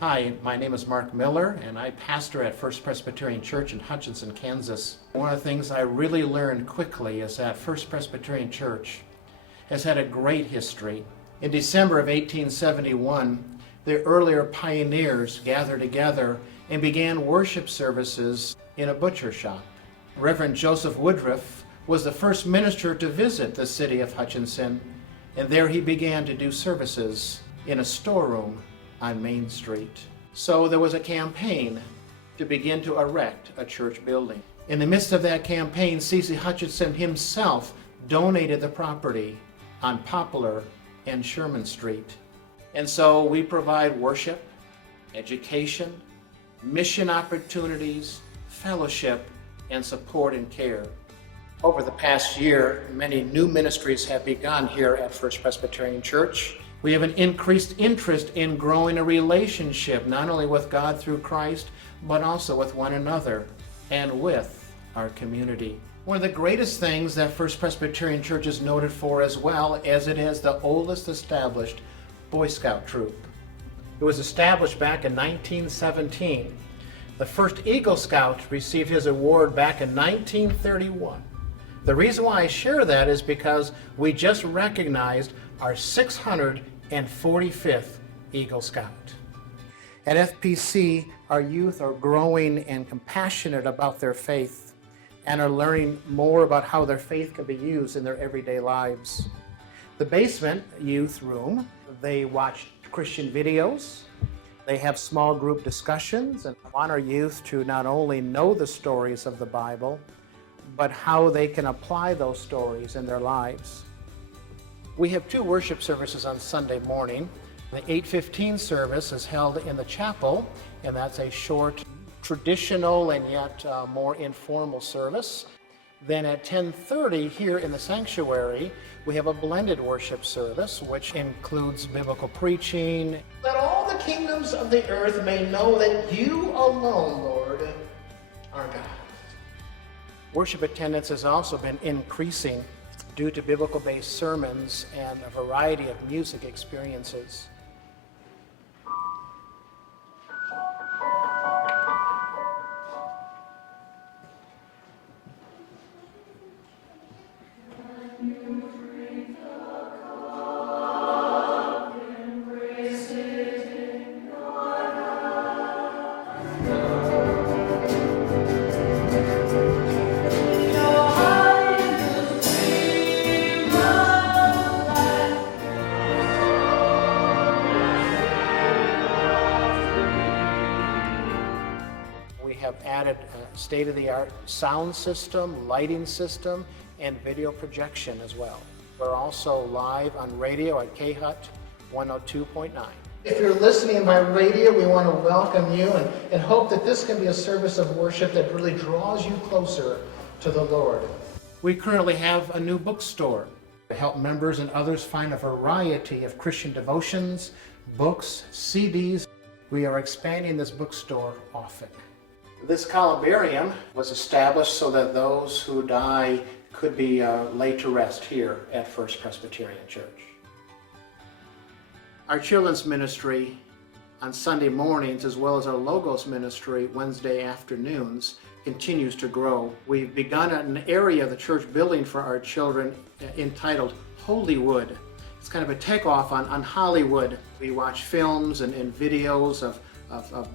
Hi, my name is Mark Miller, and I pastor at First Presbyterian Church in Hutchinson, Kansas. One of the things I really learned quickly is that First Presbyterian Church has had a great history. In December of 1871, the earlier pioneers gathered together and began worship services in a butcher shop. Reverend Joseph Woodruff was the first minister to visit the city of Hutchinson, and there he began to do services in a storeroom on Main Street. So there was a campaign to begin to erect a church building. In the midst of that campaign, C.C. Hutchinson himself donated the property on Poplar and Sherman Street. And so we provide worship, education, mission opportunities, fellowship, and support and care. Over the past year, many new ministries have begun here at First Presbyterian Church. We have an increased interest in growing a relationship, not only with God through Christ, but also with one another and with our community. One of the greatest things that First Presbyterian Church is noted for as well, as it is the oldest established Boy Scout troop. It was established back in 1917. The first Eagle Scout received his award back in 1931. The reason why I share that is because we just recognized our 645th Eagle Scout. At FPC, our youth are growing and compassionate about their faith and are learning more about how their faith can be used in their everyday lives. The basement youth room, they watch Christian videos, they have small group discussions, and want our youth to not only know the stories of the Bible, but how they can apply those stories in their lives. We have two worship services on Sunday morning. The 8:15 service is held in the chapel, and that's a short, traditional and yet more informal service. Then at 10:30 here in the sanctuary, we have a blended worship service, which includes biblical preaching. That all the kingdoms of the earth may know that you alone, Lord, are God. Worship attendance has also been increasing due to biblical-based sermons and a variety of music experiences. We have added a state-of-the-art sound system, lighting system, and video projection as well. We're also live on radio at KHUT 102.9. If you're listening by radio, we want to welcome you and hope that this can be a service of worship that really draws you closer to the Lord. We currently have a new bookstore to help members and others find a variety of Christian devotions, books, CDs. We are expanding this bookstore often. This columbarium was established so that those who die could be laid to rest here at First Presbyterian Church. Our children's ministry on Sunday mornings, as well as our Logos ministry Wednesday afternoons, continues to grow. We've begun an area of the church building for our children entitled Holywood. It's kind of a takeoff on Hollywood. We watch films and videos of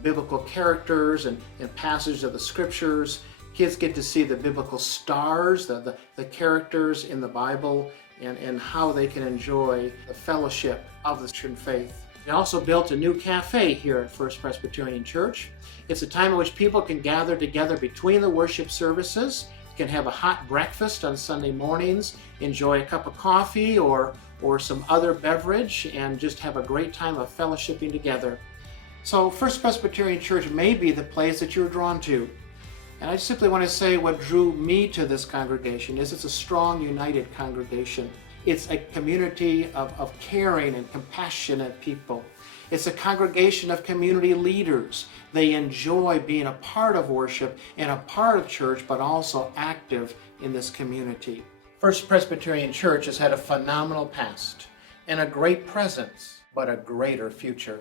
biblical characters and passages of the scriptures. Kids get to see the biblical stars, the characters in the Bible, and how they can enjoy the fellowship of the Christian faith. We also built a new cafe here at First Presbyterian Church. It's a time in which people can gather together between the worship services, can have a hot breakfast on Sunday mornings, enjoy a cup of coffee or some other beverage, and just have a great time of fellowshipping together. So First Presbyterian Church may be the place that you're drawn to. And I simply want to say what drew me to this congregation is it's a strong, united congregation. It's a community of caring and compassionate people. It's a congregation of community leaders. They enjoy being a part of worship and a part of church, but also active in this community. First Presbyterian Church has had a phenomenal past and a great presence, but a greater future.